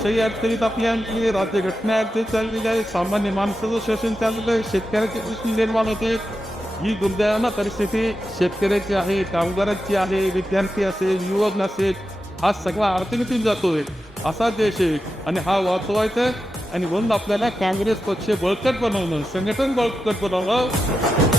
लोकशाही अडचणीत आपल्या राज्यघटना अडचणीत चाललेली आहे, सामान्य माणसाचं शोषण चाललेलं आहे, शेतकऱ्याची प्रश्न निर्माण होते. ही दुर्दैवानं परिस्थिती शेतकऱ्याची आहे, कामगारांची आहे, विद्यार्थी असेल, युवक असेल, हा सगळा अडचणीतून जातोय. असा देश आहे आणि हा वाचवायचा आणि म्हणून आपल्याला काँग्रेस पक्ष बळकट बनवणं, संघटन बळकट बनवणं